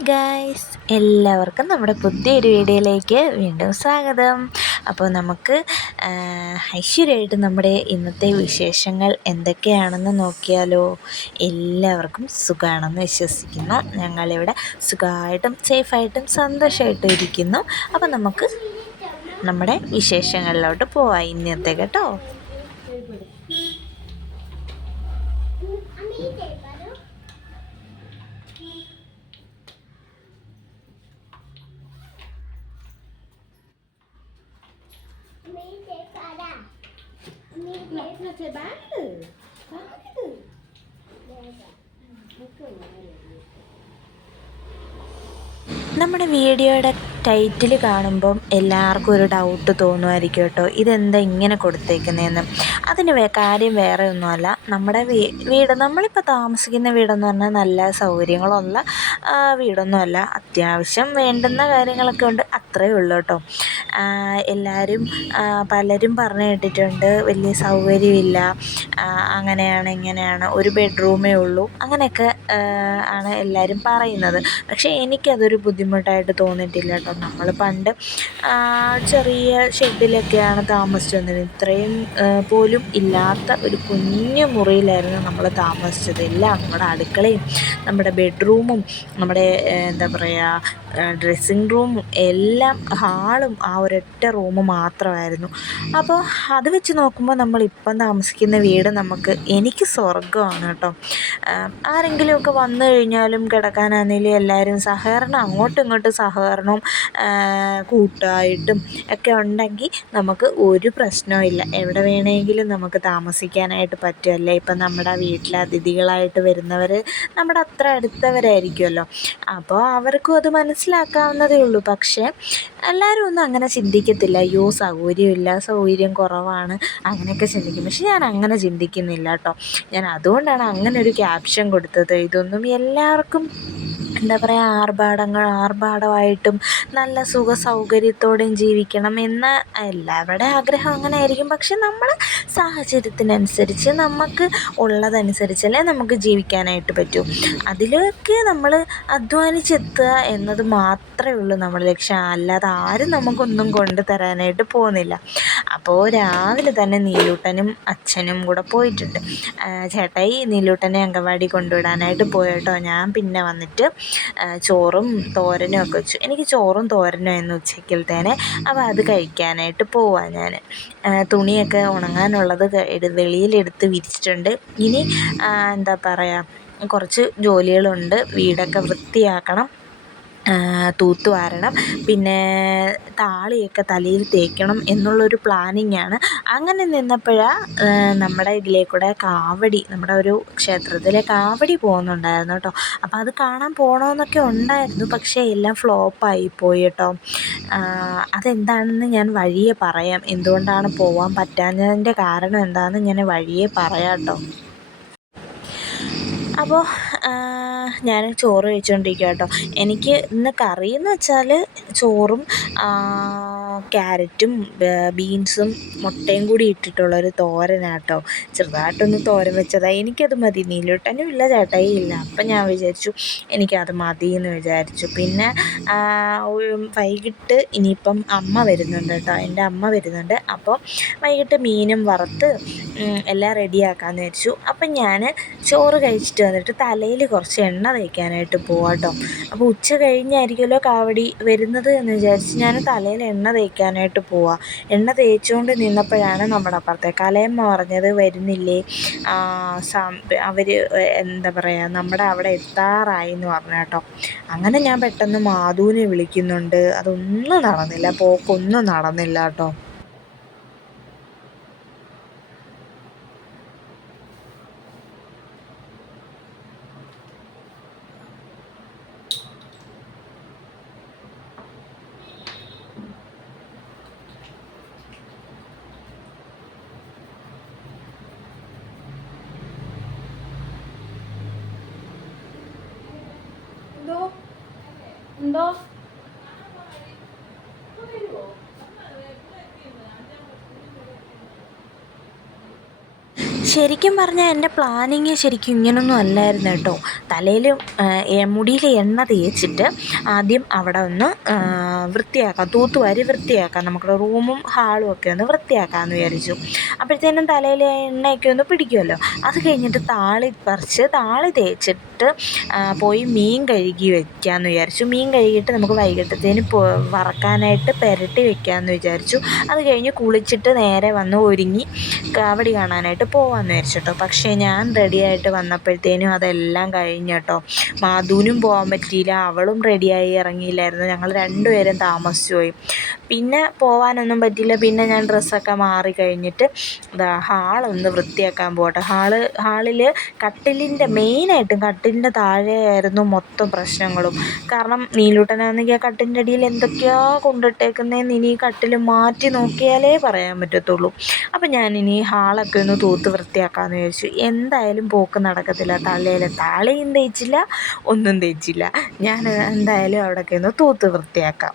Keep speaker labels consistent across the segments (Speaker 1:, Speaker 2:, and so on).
Speaker 1: Hi guys. എല്ലാവർക്കും നമ്മുടെ പുതിയൊരു വീഡിയോയിലേക്ക് വീണ്ടും സ്വാഗതം. അപ്പോൾ നമുക്ക് ഐശ്വര്യമായിട്ട് നമ്മുടെ ഇന്നത്തെ വിശേഷങ്ങൾ എന്തൊക്കെയാണെന്ന് നോക്കിയാലോ. എല്ലാവർക്കും സുഖമാണെന്ന് വിശ്വസിക്കുന്നു. ഞങ്ങളിവിടെ സുഖമായിട്ടും സേഫായിട്ടും സന്തോഷമായിട്ടും ഇരിക്കുന്നു. അപ്പോൾ നമുക്ക് നമ്മുടെ വിശേഷങ്ങളിലോട്ട് പോവാം ഇന്നത്തെ കേട്ടോ. నచ్చే బ్యాగ్ നമ്മുടെ വീഡിയോയുടെ ടൈറ്റിൽ കാണുമ്പം എല്ലാവർക്കും ഒരു ഡൗട്ട് തോന്നുമായിരിക്കും കേട്ടോ. ഇതെന്താ ഇങ്ങനെ കൊടുത്തേക്കുന്നതെന്ന് അതിന് കാര്യം വേറെ ഒന്നുമല്ല. നമ്മുടെ വീട് നമ്മളിപ്പോൾ താമസിക്കുന്ന വീടെന്ന് പറഞ്ഞാൽ നല്ല സൗകര്യങ്ങളുള്ള വീടൊന്നുമല്ല. അത്യാവശ്യം വേണ്ടുന്ന കാര്യങ്ങളൊക്കെ ഉണ്ട്. അത്രയേ ഉള്ളൂ കേട്ടോ. എല്ലാവരും പലരും പറഞ്ഞു കേട്ടിട്ടുണ്ട്. വലിയ സൗകര്യമില്ല. അങ്ങനെയാണ് ഇങ്ങനെയാണ്. ഒരു ബെഡ്റൂമേ ഉള്ളൂ. അങ്ങനെയൊക്കെ ആണ് എല്ലാവരും പറയുന്നത്. പക്ഷേ എനിക്കതൊരു ബുദ്ധിമുട്ടായിട്ട് തോന്നിയിട്ടില്ല കേട്ടോ. നമ്മൾ പണ്ട് ചെറിയ ഷെഡിലൊക്കെയാണ് താമസിച്ചിരുന്നത് ഇത്രയും പോലും ഇല്ലാത്ത ഒരു കുഞ്ഞു മുറിയിലായിരുന്നു നമ്മൾ താമസിച്ചത്. എല്ലാം നമ്മുടെ അടുക്കളയും നമ്മുടെ ബെഡ്റൂമും നമ്മുടെ എന്താ പറയുക ഡ്രസ്സിങ് റൂമും എല്ലാം ഹാളും ആ ഒരൊറ്റ റൂമ് മാത്രമായിരുന്നു. അപ്പോൾ അത് വെച്ച് നോക്കുമ്പോൾ നമ്മളിപ്പം താമസിക്കുന്ന വീട് നമുക്ക് എനിക്ക് സ്വർഗമാണ് കേട്ടോ. ആരെങ്കിലുമൊക്കെ വന്നു കഴിഞ്ഞാലും കിടക്കാനാണെങ്കിലും എല്ലാവരും സഹകരണം അങ്ങോട്ടും ഇങ്ങോട്ടും സഹകരണവും കൂട്ടായിട്ടും ഒക്കെ ഉണ്ടെങ്കിൽ നമുക്ക് ഒരു പ്രശ്നവും ഇല്ല. എവിടെ വേണമെങ്കിലും നമുക്ക് താമസിക്കാനായിട്ട് പറ്റുമല്ലേ ഇപ്പം നമ്മുടെ വീട്ടിലെ അതിഥികളായിട്ട് വരുന്നവർ നമ്മുടെ അത്ര അടുത്തവരായിരിക്കുമല്ലോ അപ്പോൾ അവർക്കും അത് മനസ്സിലാക്കാവുന്നതേ ഉള്ളൂ. പക്ഷേ എല്ലാവരും ഒന്നും അങ്ങനെ ചിന്തിക്കത്തില്ല. അയ്യോ സൗകര്യമില്ല സൗകര്യം കുറവാണ് അങ്ങനെയൊക്കെ ചിന്തിക്കും. പക്ഷെ ഞാൻ അങ്ങനെ ചിന്തിക്കുന്നില്ല കേട്ടോ. ഞാൻ അതുകൊണ്ടാണ് അങ്ങനെ ഒരു ക്യാപ്ഷൻ കൊടുത്തത്. ഇതൊന്നും എല്ലാവർക്കും എന്താ പറയുക ആർഭാടങ്ങൾ ആർഭാടമായിട്ടും നല്ല സുഖ സൗകര്യത്തോടെയും ജീവിക്കണം എന്ന് എല്ലാവരുടെ ആഗ്രഹം അങ്ങനെ ആയിരിക്കും പക്ഷെ നമ്മൾ സാഹചര്യത്തിനനുസരിച്ച് നമുക്ക് ഉള്ളതനുസരിച്ചല്ലേ നമുക്ക് ജീവിക്കാനായിട്ട് പറ്റൂ. അതിലൊക്കെ നമ്മൾ അധ്വാനിച്ചെത്തുക എന്നത് മാത്രമേ ഉള്ളൂ നമ്മുടെ ലക്ഷ്യം. അല്ലാതെ ആരും നമുക്കൊന്നും കൊണ്ടു തരാനായിട്ട് പോകുന്നില്ല. അപ്പോൾ രാവിലെ തന്നെ നീലൂട്ടനും അച്ഛനും കൂടെ പോയിട്ടുണ്ട്. ചേട്ടായി നീലൂട്ടനെ അങ്കവാടി കൊണ്ടുവിടാനായിട്ട് പോയിട്ടോ ഞാൻ പിന്നെ വന്നിട്ട് ചോറും തോരനും ഒക്കെ വെച്ചു. എനിക്ക് ചോറും തോരനും ആയിരുന്നു ഉച്ചക്കലത്തേനെ അപ്പോൾ അത് കഴിക്കാനായിട്ട് പോവാം ഞാൻ തുണിയൊക്കെ ഉണങ്ങാനുള്ളത് വെളിയിലെടുത്ത് വിരിച്ചിട്ടുണ്ട്. ഇനി എന്താ പറയുക കുറച്ച് ജോലികളുണ്ട്. വീടൊക്കെ വൃത്തിയാക്കണം. തൂത്തുവാരണം. പിന്നെ താളിയൊക്കെ തലയിൽ തേക്കണം എന്നുള്ളൊരു പ്ലാനിങ്ങാണ്. അങ്ങനെ നിന്നപ്പോഴാണ് നമ്മുടെ ഇതിലേക്കൂടെ കാവടി നമ്മുടെ ഒരു ക്ഷേത്രത്തിലെ കാവടി പോകുന്നുണ്ടായിരുന്നു കേട്ടോ. അപ്പോൾ അത് കാണാൻ പോകണമെന്നൊക്കെ ഉണ്ടായിരുന്നു പക്ഷേ എല്ലാം ഫ്ലോപ്പായി പോയി കേട്ടോ. അതെന്താണെന്ന് ഞാൻ വഴിയെ പറയാം. എന്തുകൊണ്ടാണ് പോവാൻ പറ്റാഞ്ഞതിന്റെ കാരണം എന്താണെന്ന് ഞാൻ വഴിയെ പറയാം കേട്ടോ. അപ്പോൾ ഞാൻ ചോറ് കഴിച്ചുകൊണ്ടിരിക്കുക കേട്ടോ എനിക്ക് ഇന്ന് കറി എന്ന് വെച്ചാൽ ചോറും ക്യാരറ്റും ബീൻസും മുട്ടയും കൂടി ഇട്ടിട്ടുള്ളൊരു തോരനാട്ടോ. ചെറുതായിട്ടൊന്ന് തോരൻ വെച്ചതാണ് എനിക്കത് മതി. നീലൂട്ടനും ഇല്ല ചേട്ടായി ഇല്ല. അപ്പം ഞാൻ വിചാരിച്ചു എനിക്കത് മതി എന്ന് വിചാരിച്ചു. പിന്നെ വൈകിട്ട് ഇനിയിപ്പം അമ്മ വരുന്നുണ്ട് കേട്ടോ. എന്റെ അമ്മ വരുന്നുണ്ട്. അപ്പോൾ വൈകിട്ട് മീനും വറുത്ത് എല്ലാം റെഡിയാക്കാമെന്ന് വിചാരിച്ചു. അപ്പം ഞാൻ ചോറ് കഴിച്ചിട്ട് വന്നിട്ട് തലയിൽ കുറച്ച് എണ്ണ തേക്കാനായിട്ട് പോവാം കേട്ടോ അപ്പോൾ ഉച്ച കഴിഞ്ഞായിരിക്കുമല്ലോ കാവടി വരുന്നത് എന്ന് വിചാരിച്ച് ഞാൻ തലയിൽ എണ്ണ തേക്കാനായിട്ട് പോവാം. എണ്ണ തേച്ചുകൊണ്ട് നിന്നപ്പോഴാണ് നമ്മുടെ അപ്പുറത്തെ കലയമ്മ പറഞ്ഞത് വരുന്നില്ലേ? അവർ എന്താ പറയുക നമ്മുടെ അവിടെ എത്താറായി എന്ന് പറഞ്ഞു കേട്ടോ അങ്ങനെ ഞാൻ പെട്ടെന്ന് മാധുവിനെ വിളിക്കുന്നുണ്ട്. അതൊന്നും നടന്നില്ല. പോക്കൊന്നും നടന്നില്ല കേട്ടോ
Speaker 2: എന്തോ
Speaker 1: ശരിക്കും പറഞ്ഞാൽ എന്റെ പ്ലാനിങ് ശരിക്കും ഇങ്ങനൊന്നും അല്ലായിരുന്നു കേട്ടോ. തലയിൽ മുടിയിൽ എണ്ണ തേച്ചിട്ട് ആദ്യം അവിടെ ഒന്ന് വൃത്തിയാക്കാം. തൂത്തുവാരി വൃത്തിയാക്കാം. നമ്മുടെ റൂമും ഹാളും ഒക്കെ ഒന്ന് വൃത്തിയാക്കാമെന്ന് വിചാരിച്ചു. അപ്പോഴത്തേനും തലയിൽ എണ്ണയൊക്കെ ഒന്ന് പിടിക്കുമല്ലോ അത് കഴിഞ്ഞിട്ട് താളി പറിച്ച് താളി തേച്ചിട്ട് പോയി മീൻ കഴുകി വയ്ക്കാമെന്ന് വിചാരിച്ചു. മീൻ കഴുകിയിട്ട് നമുക്ക് വൈകിട്ടത്തേന് വറക്കാനായിട്ട് പുരട്ടി വെക്കാമെന്ന് വിചാരിച്ചു. അത് കഴിഞ്ഞ് കുളിച്ചിട്ട് നേരെ വന്ന് ഒരുങ്ങി കാവടി കാണാനായിട്ട് പോവാമെന്ന് വിചാരിച്ചു കേട്ടോ. പക്ഷേ ഞാൻ റെഡിയായിട്ട് വന്നപ്പോഴത്തേനും അതെല്ലാം കഴിഞ്ഞു കേട്ടോ. മാധുവിനും പോകാൻ പറ്റിയില്ല. അവളും റെഡിയായി ഇറങ്ങിയില്ലായിരുന്നു. ഞങ്ങൾ രണ്ടുപേരും താമസിച്ചു പോയി പിന്നെ പോവാനൊന്നും പറ്റിയില്ല പിന്നെ ഞാൻ ഡ്രസ്സൊക്കെ മാറി കഴിഞ്ഞിട്ട് ഇതാ ഹാളൊന്ന് വൃത്തിയാക്കാൻ പോകട്ടെ ഹാൾ ഹാളിൽ കട്ടിലിന്റെ മെയിനായിട്ടും കട്ടിലിന്റെ താഴെയായിരുന്നു മൊത്തം പ്രശ്നങ്ങളും. കാരണം നീലൂട്ടനാണെങ്കിൽ ആ കട്ടിലിന്റെ അടിയിൽ എന്തൊക്കെയാ കൊണ്ടിട്ടേക്കുന്നതെന്ന് ഇനി കട്ടിൽ മാറ്റി നോക്കിയാലേ പറയാൻ പറ്റത്തുള്ളൂ. അപ്പം ഞാനിനി ഹാളൊക്കെ ഒന്ന് തൂത്ത് വൃത്തിയാക്കാമെന്ന് വിചാരിച്ചു. എന്തായാലും പോക്ക് നടക്കത്തില്ല. തലയിൽ താളിയും തേച്ചില്ല ഒന്നും തേച്ചില്ല. ഞാൻ എന്തായാലും അവിടെയൊക്കെ ഒന്ന് തൂത്ത് വൃത്തിയാക്കാം.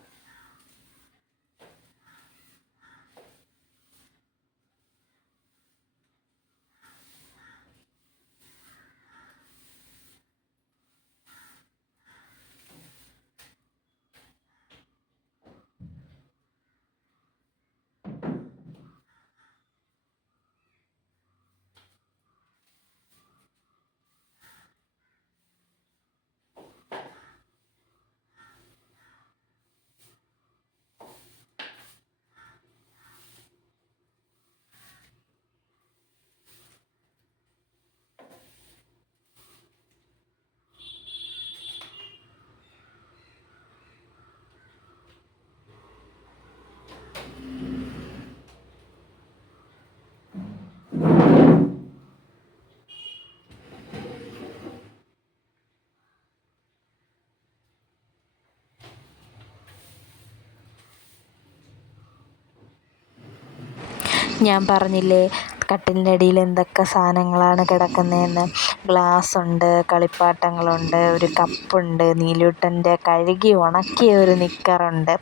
Speaker 1: ഞാൻ പറഞ്ഞില്ലേ കട്ടിലിന്റെ അടിയിൽ എന്തൊക്കെ സാധനങ്ങളാണ് കിടക്കുന്നതെന്ന്. ഗ്ലാസ്സുണ്ട് കളിപ്പാട്ടങ്ങളുണ്ട് ഒരു കപ്പുണ്ട് നീലൂട്ടന്റെ കഴുകി ഉണക്കിയ ഒരു നിക്കറുണ്ട്.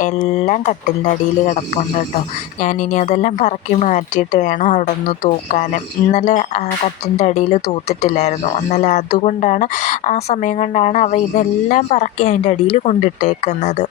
Speaker 1: എല്ലാം കട്ടിലിന്റെ അടിയിൽ കിടപ്പുണ്ട് കേട്ടോ. ഇനി അതെല്ലാം പറക്കി മാറ്റിയിട്ട് വേണം അവിടെ നിന്ന് തൂക്കാനും ഇന്നലെ ആ കട്ടിന്റെ അടിയിൽ തൂത്തിട്ടില്ലായിരുന്നു. ഇന്നലെ അതുകൊണ്ടാണ് ആ സമയം കൊണ്ടാണ് അവ ഇതെല്ലാം പറക്കി അതിന്റെ അടിയിൽ കൊണ്ടിട്ടേക്കുന്നത്.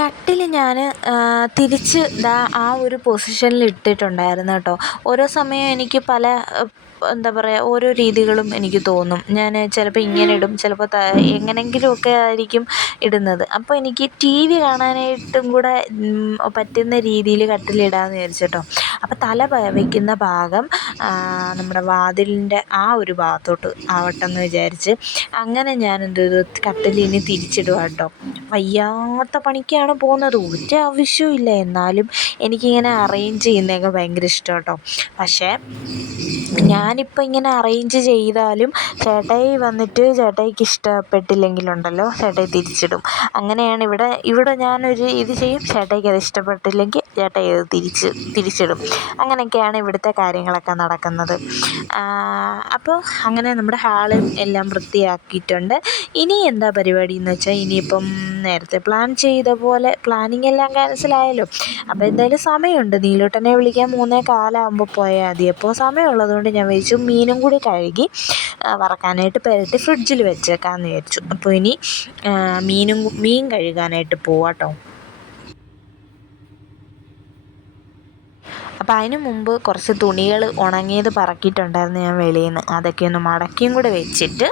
Speaker 1: കട്ടിൽ ഞാൻ തിരിച്ച് ദാ ആ ഒരു പൊസിഷനിൽ ഇട്ടിട്ടുണ്ടായിരുന്നു കേട്ടോ. ഓരോ സമയം എനിക്ക് പല എന്താ പറയുക ഓരോ രീതികളും എനിക്ക് തോന്നും. ഞാൻ ചിലപ്പോൾ ഇങ്ങനെ ഇടും ചിലപ്പോൾ എങ്ങനെയെങ്കിലുമൊക്കെ ആയിരിക്കും ഇടുന്നത്. അപ്പോൾ എനിക്ക് ടി വി കാണാനായിട്ടും കൂടെ പറ്റുന്ന രീതിയിൽ കട്ടിലിടാമെന്ന് വിചാരിച്ചു കേട്ടോ അപ്പോൾ തല വയ്ക്കുന്ന ഭാഗം നമ്മുടെ വാതിലിന്റെ ആ ഒരു ഭാഗത്തോട്ട് ആവട്ടെ എന്ന് വിചാരിച്ച് അങ്ങനെ ഞാൻ എന്ത് ചെയ്തു? കട്ടിലിനി തിരിച്ചിടുക കേട്ടോ വയ്യാത്ത പണിക്കാണ് പോകുന്നത്. ഒരു ആവശ്യവും ഇല്ല. എന്നാലും എനിക്കിങ്ങനെ അറേഞ്ച് ചെയ്യുന്നതൊക്കെ ഭയങ്കര ഇഷ്ടം കേട്ടോ പക്ഷേ ഞാനിപ്പോൾ ഇങ്ങനെ അറേഞ്ച് ചെയ്താലും ചേട്ടായി വന്നിട്ട് ചേട്ടായിക്ക് ഇഷ്ടപ്പെട്ടില്ലെങ്കിലുണ്ടല്ലോ ചേട്ടായി തിരിച്ചിടും. അങ്ങനെയാണ് ഇവിടെ ഇവിടെ ഞാനൊരു ഇത് ചെയ്യും ചേട്ടായിക്ക് അത് ഇഷ്ടപ്പെട്ടില്ലെങ്കിൽ ചേട്ടായി അത് തിരിച്ച് തിരിച്ചിടും. അങ്ങനെയൊക്കെയാണ് ഇവിടുത്തെ കാര്യങ്ങളൊക്കെ നടക്കുന്നത്. അപ്പോൾ അങ്ങനെ നമ്മുടെ ഹാൾ എല്ലാം വൃത്തിയാക്കിയിട്ടുണ്ട്. ഇനി എന്താ പരിപാടി എന്ന് വെച്ചാൽ ഇനിയിപ്പം നേരത്തെ പ്ലാൻ ചെയ്ത പോലെ പ്ലാനിങ് എല്ലാം ക്യാൻസലായാലോ അപ്പോൾ എന്തായാലും സമയമുണ്ട്. നീലോട്ടനെ വിളിക്കാൻ മൂന്നേ കാലാകുമ്പോൾ പോയാൽ മതി. അപ്പോൾ സമയമുള്ളതുകൊണ്ട് ഞാൻ വിചാരിച്ചു മീനും കൂടി കഴുകി വറക്കാനായിട്ട് പുരട്ടി ഫ്രിഡ്ജിൽ വെച്ചേക്കാമെന്ന് വിചാരിച്ചു. അപ്പോൾ ഇനി മീനും മീൻ കഴുകാനായിട്ട് പോവാട്ടോ. അപ്പോൾ അതിന് മുമ്പ് കുറച്ച് തുണികൾ ഉണങ്ങിയത് പറക്കിയിട്ടുണ്ടായിരുന്നു ഞാൻ വെളിയിൽ നിന്ന് അതൊക്കെ ഒന്ന് മടക്കിയും കൂടെ വെച്ചിട്ട്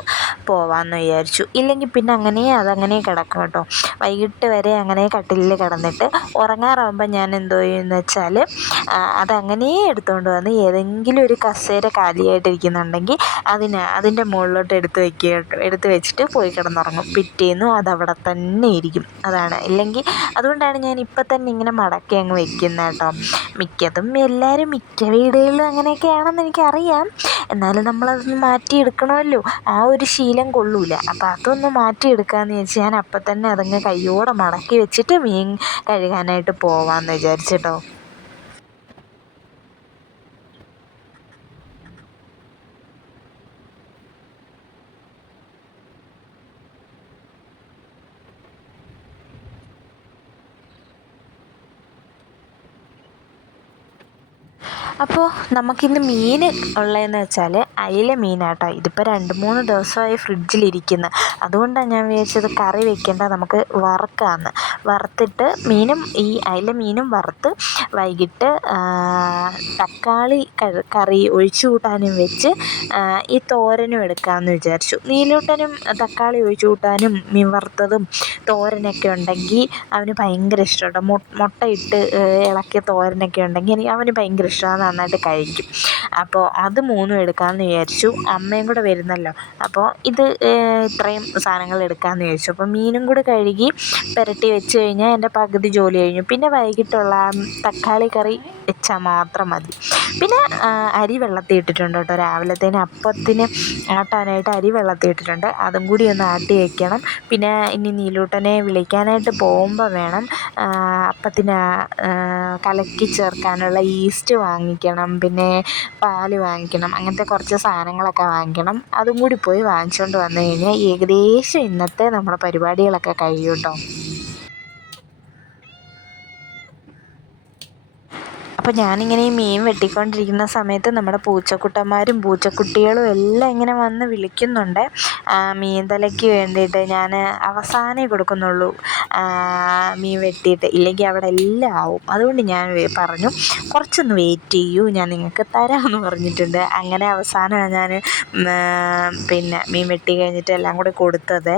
Speaker 1: പോവാമെന്ന് വിചാരിച്ചു. ഇല്ലെങ്കിൽ പിന്നെ അങ്ങനെ അതങ്ങനെ കിടക്കും കേട്ടോ. വൈകിട്ട് വരെ അങ്ങനെ കട്ടിലിൽ കിടന്നിട്ട് ഉറങ്ങാറാകുമ്പോൾ ഞാൻ എന്തോ ചെയ്യുമെന്ന് വെച്ചാൽ അതങ്ങനെ എടുത്തുകൊണ്ട് വന്ന് ഏതെങ്കിലും ഒരു കസേര കാലിയായിട്ടിരിക്കുന്നുണ്ടെങ്കിൽ അതിന് അതിന്റെ മുകളിലോട്ട് എടുത്ത് വയ്ക്കുക എടുത്ത് വെച്ചിട്ട് പോയി കിടന്നുറങ്ങും. പിറ്റേന്നും അതവിടെ തന്നെ ഇരിക്കും. അതാണ്. ഇല്ലെങ്കിൽ അതുകൊണ്ടാണ് ഞാൻ ഇപ്പം തന്നെ ഇങ്ങനെ മടക്കി അങ്ങ് വെക്കുന്നത് കേട്ടോ. മിക്കതും എല്ലാവരും മിക്ക വീടുകളിലും അങ്ങനെയൊക്കെയാണെന്ന് എനിക്കറിയാം. എന്നാലും നമ്മളതൊന്ന് മാറ്റിയെടുക്കണമല്ലോ. ആ ഒരു ശീലം കൊള്ളൂല. അപ്പോൾ അതൊന്ന് മാറ്റിയെടുക്കാമെന്ന് വിചാരിച്ച് ഞാൻ അപ്പം തന്നെ അതങ്ങ് കയ്യോടെ മടക്കി വെച്ചിട്ട് മീൻ കഴുകാനായിട്ട് പോവാമെന്ന് വിചാരിച്ചിട്ടോ അപ്പോൾ നമുക്കിന്ന് മീൻ ഉള്ളതെന്ന് വെച്ചാൽ അയില മീനാട്ടോ. ഇതിപ്പോൾ രണ്ട് മൂന്ന് ദിവസമായി ഫ്രിഡ്ജിലിരിക്കുന്നു. അതുകൊണ്ടാണ് ഞാൻ വിചാരിച്ചത് കറി വെക്കേണ്ട നമുക്ക് വറുക്കാമെന്ന് വറുത്തിട്ട് മീനും ഈ അയില മീനും വറുത്ത് വൈകിട്ട് തക്കാളി കറി ഒഴിച്ചു കൂട്ടാനും വെച്ച് ഈ തോരനും എടുക്കാമെന്ന് വിചാരിച്ചു. നീലൂട്ടനും തക്കാളി ഒഴിച്ചു കൂട്ടാനും മീൻ വറുത്തതും തോരനൊക്കെ ഉണ്ടെങ്കിൽ അവന് ഭയങ്കര ഇഷ്ടം മുട്ടയിട്ട് ഇളക്കിയ തോരനൊക്കെ ഉണ്ടെങ്കിൽ അവന് ഭയങ്കര ഇഷ്ടമാണ് നന്നായിട്ട് കഴിക്കും. അപ്പോൾ അത് മൂന്നും എടുക്കാമെന്ന് വിചാരിച്ചു അമ്മയും കൂടെ വരുന്നല്ലോ. അപ്പോൾ ഇത് ഇത്രയും സാധനങ്ങൾ എടുക്കാമെന്ന് വിചാരിച്ചു. അപ്പോൾ മീനും കൂടെ കഴുകി പുരട്ടി വെച്ച് കഴിഞ്ഞാൽ എന്റെ പകുതി ജോലി കഴിഞ്ഞു. പിന്നെ വൈകിട്ടുള്ള തക്കാളി കറി വെച്ചാൽ മാത്രം മതി. പിന്നെ അരി വെള്ളത്തിൽ ഇട്ടിട്ടുണ്ട് കേട്ടോ രാവിലത്തേന്. അപ്പത്തിന് ആട്ടാനായിട്ട് അരി വെള്ളത്തിൽ ഇട്ടിട്ടുണ്ട്. അതും കൂടി ഒന്ന് ആട്ടി വയ്ക്കണം പിന്നെ ഇനി നീലൂട്ടനെ വിളിക്കാനായിട്ട് പോകുമ്പോൾ വേണം അപ്പത്തിന് കലക്കി ചേർക്കാനുള്ള ഈസ്റ്റ് വാങ്ങിക്കണം. പിന്നെ പാൽ വാങ്ങിക്കണം. അങ്ങനത്തെ കുറച്ച് സാധനങ്ങളൊക്കെ വാങ്ങിക്കണം. അതും കൂടി പോയി വാങ്ങിച്ചുകൊണ്ട് വന്നു കഴിഞ്ഞാൽ ഏകദേശം ഇന്നത്തെ നമ്മുടെ പരിപാടികളൊക്കെ കഴിയും കേട്ടോ. അപ്പോൾ ഞാനിങ്ങനെ ഈ മീൻ വെട്ടിക്കൊണ്ടിരിക്കുന്ന സമയത്ത് നമ്മുടെ പൂച്ചക്കുട്ടന്മാരും പൂച്ചക്കുട്ടികളും എല്ലാം ഇങ്ങനെ വന്ന് വിളിക്കുന്നുണ്ട്. മീൻ തലയ്ക്ക് വേണ്ടിയിട്ട് ഞാൻ അവസാനമേ കൊടുക്കുന്നുള്ളൂ. മീൻ വെട്ടിയിട്ട്. ഇല്ലെങ്കിൽ അവിടെ എല്ലാം ആവും. അതുകൊണ്ട് ഞാൻ പറഞ്ഞു കുറച്ചൊന്ന് വെയിറ്റ് ചെയ്യൂ. ഞാൻ നിങ്ങൾക്ക് തരാമെന്ന് പറഞ്ഞിട്ടുണ്ട്. അങ്ങനെ അവസാനമാണ് ഞാൻ പിന്നെ മീൻ വെട്ടി കഴിഞ്ഞിട്ട് എല്ലാം കൂടി കൊടുത്തത്.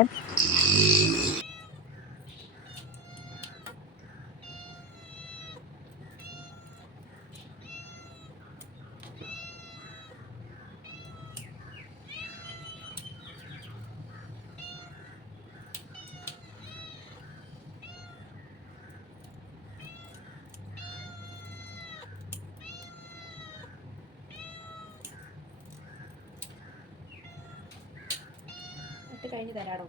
Speaker 2: കഴിഞ്ഞ് തരാടോ?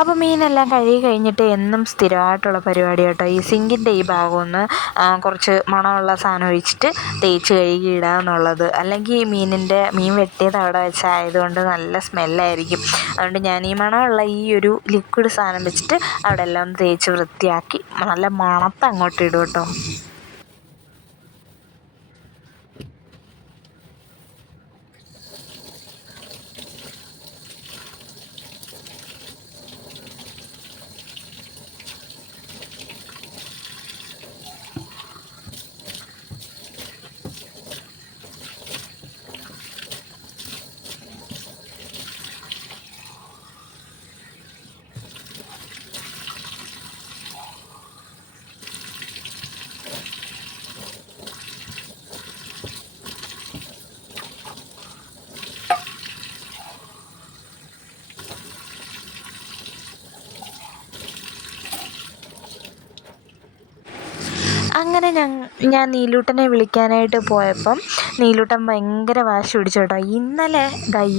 Speaker 1: അപ്പോൾ മീനെല്ലാം കഴുകി കഴിഞ്ഞിട്ട് എന്നും സ്ഥിരമായിട്ടുള്ള പരിപാടി കേട്ടോ. ഈ സിങ്കിന്റെ ഈ ഭാഗം ഒന്ന് കുറച്ച് മണമുള്ള സാധനം ഒഴിച്ചിട്ട് തേച്ച് കഴുകി ഇടുക എന്നുള്ളത്. അല്ലെങ്കിൽ മീനിന്റെ മീൻ വെട്ടിയത് അവിടെ വെച്ചായതുകൊണ്ട് നല്ല സ്മെല്ലായിരിക്കും. അതുകൊണ്ട് ഞാൻ ഈ മണമുള്ള ഈ ഒരു ലിക്വിഡ് സാധനം വെച്ചിട്ട് അവിടെ എല്ലാം തേച്ച് വൃത്തിയാക്കി നല്ല മണത്ത് അങ്ങോട്ട് ഇടും കേട്ടോ. അങ്ങനെ ഞാൻ നീലൂട്ടനെ വിളിക്കാനായിട്ട് പോയപ്പം നീലൂട്ടൻ ഭയങ്കര വാശി പിടിച്ചു കേട്ടോ. ഇന്നലെ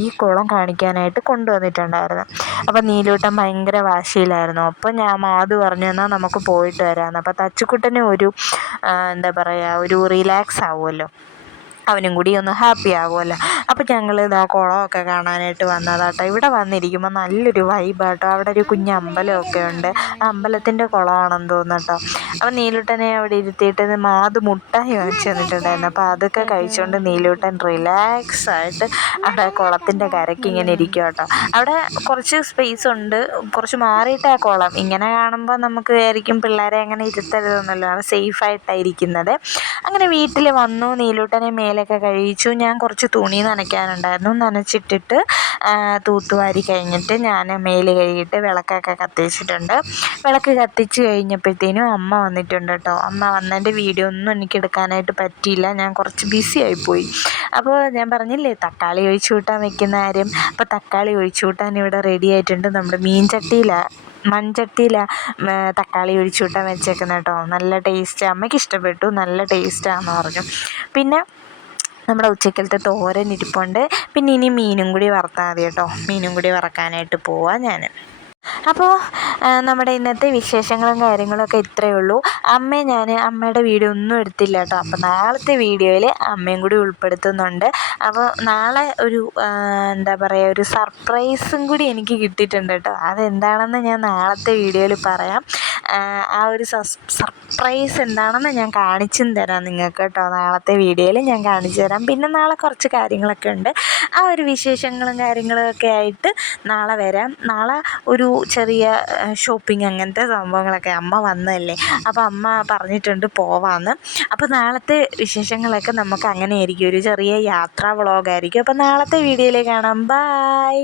Speaker 1: ഈ കുളം കാണിക്കാനായിട്ട് കൊണ്ടുവന്നിട്ടുണ്ടായിരുന്നു. അപ്പം നീലൂട്ടൻ ഭയങ്കര വാശിയിലായിരുന്നു. അപ്പോൾ ഞാൻ മാധു പറഞ്ഞു എന്നാൽ നമുക്ക് പോയിട്ട് വരാമെന്ന് അപ്പോൾ തച്ചുക്കുട്ടനെ ഒരു എന്താ പറയുക ഒരു റിലാക്സ് ആവുമല്ലോ. അവനും കൂടി ഒന്ന് ഹാപ്പി ആകുമല്ലോ. അപ്പോൾ ഞങ്ങൾ ഇതാ കുളമൊക്കെ കാണാനായിട്ട് വന്നതാട്ടോ. ഇവിടെ വന്നിരിക്കുമ്പോൾ നല്ലൊരു വൈബാട്ടോ അവിടെ ഒരു കുഞ്ഞ് അമ്പലമൊക്കെ ഉണ്ട്. ആ അമ്പലത്തിന്റെ കുളമാണെന്ന് തോന്നുന്നു അപ്പോൾ നീലൂട്ടനെ അവിടെ ഇരുത്തിയിട്ട് മാത് മുട്ടായി വാങ്ങിച്ചു തന്നിട്ടുണ്ടായിരുന്നു. അപ്പോൾ അതൊക്കെ കഴിച്ചുകൊണ്ട് നീലൂട്ടൻ റിലാക്സ് ആയിട്ട് അവിടെ കുളത്തിന്റെ കരയ്ക്ക് ഇങ്ങനെ ഇരിക്കും കേട്ടോ. അവിടെ കുറച്ച് സ്പേസ് ഉണ്ട്. കുറച്ച് മാറിയിട്ടാ കുളം. ഇങ്ങനെ കാണുമ്പോൾ നമുക്ക് വിചാരിക്കും പിള്ളേരെ അങ്ങനെ ഇരുത്തരുതെന്നല്ലോ. അവിടെ സേഫായിട്ടായിരിക്കുന്നത് അങ്ങനെ വീട്ടിൽ വന്നു. നീലൂട്ടനെ മേലൊക്കെ കഴിയിച്ചു ഞാൻ കുറച്ച് തുണി നനയ്ക്കാനുണ്ടായിരുന്നു. നനച്ചിട്ടിട്ട് തൂത്തുവാരി കഴിഞ്ഞിട്ട് ഞാൻ മേൽ കഴുകിയിട്ട് വിളക്കൊക്കെ കത്തിച്ചിട്ടുണ്ട്. വിളക്ക് കത്തിച്ച് കഴിഞ്ഞപ്പോഴത്തേനും അമ്മ വന്നിട്ടുണ്ട് കേട്ടോ അമ്മ വന്നതിന്റെ വീഡിയോ ഒന്നും എനിക്ക് എടുക്കാനായിട്ട് പറ്റിയില്ല. ഞാൻ കുറച്ച് ബിസി ആയിപ്പോയി. അപ്പോൾ ഞാൻ പറഞ്ഞില്ലേ തക്കാളി ഒഴിച്ചു കൂട്ടാൻ വെക്കുന്ന കാര്യം. അപ്പോൾ തക്കാളി ഒഴിച്ചു കൂട്ടാൻ ഇവിടെ റെഡി ആയിട്ടുണ്ട് നമ്മുടെ മീൻ ചട്ടിയിലാണ് മൺചട്ടിയിലാണ് തക്കാളി ഒഴിച്ചു കൂട്ടാൻ വെച്ചേക്കുന്നത് കേട്ടോ നല്ല ടേസ്റ്റ് അമ്മയ്ക്ക് ഇഷ്ടപ്പെട്ടു. നല്ല ടേസ്റ്റാണെന്ന് പറഞ്ഞു. പിന്നെ നമ്മുടെ ഉച്ചക്കലത്തെ തോരൻ ഇരിപ്പുണ്ട്. പിന്നെ ഇനി മീനും കൂടി വറുത്താൽ മതി കേട്ടോ. മീനും കൂടി വറക്കാനായിട്ട് പോവാം ഞാൻ അപ്പോൾ നമ്മുടെ ഇന്നത്തെ വിശേഷങ്ങളും കാര്യങ്ങളൊക്കെ ഇത്രയേ ഉള്ളൂ. അമ്മയെ ഞാൻ അമ്മയുടെ വീഡിയോ ഒന്നും എടുത്തില്ല കേട്ടോ. അപ്പോൾ നാളത്തെ വീഡിയോയിൽ അമ്മയും കൂടി ഉൾപ്പെടുത്തുന്നുണ്ട്. അപ്പോൾ നാളെ ഒരു എന്താ പറയുക ഒരു സർപ്രൈസും കൂടി എനിക്ക് കിട്ടിയിട്ടുണ്ട് കേട്ടോ. അതെന്താണെന്ന് ഞാൻ നാളത്തെ വീഡിയോയിൽ പറയാം. ആ ഒരു സർപ്രൈസ് എന്താണെന്ന് ഞാൻ കാണിച്ചും തരാം നിങ്ങൾക്ക് കേട്ടോ. നാളത്തെ വീഡിയോയിൽ ഞാൻ കാണിച്ചു തരാം. പിന്നെ നാളെ കുറച്ച് കാര്യങ്ങളൊക്കെ ഉണ്ട്. ആ ഒരു വിശേഷങ്ങളും കാര്യങ്ങളും ഒക്കെ ആയിട്ട് നാളെ വരാം. നാളെ ഒരു ചെറിയ ഷോപ്പിംഗ് അങ്ങനത്തെ സംഭവങ്ങളൊക്കെ അമ്മ വന്നതല്ലേ? അപ്പോൾ അമ്മ പറഞ്ഞിട്ടുണ്ട് പോവാമെന്ന് അപ്പോൾ നാളത്തെ വിശേഷങ്ങളൊക്കെ നമുക്ക് അങ്ങനെ ആയിരിക്കും ഒരു ചെറിയ യാത്രാ വ്ളോഗായിരിക്കും. അപ്പോൾ നാളത്തെ വീഡിയോയിൽ കാണാം. ബായ്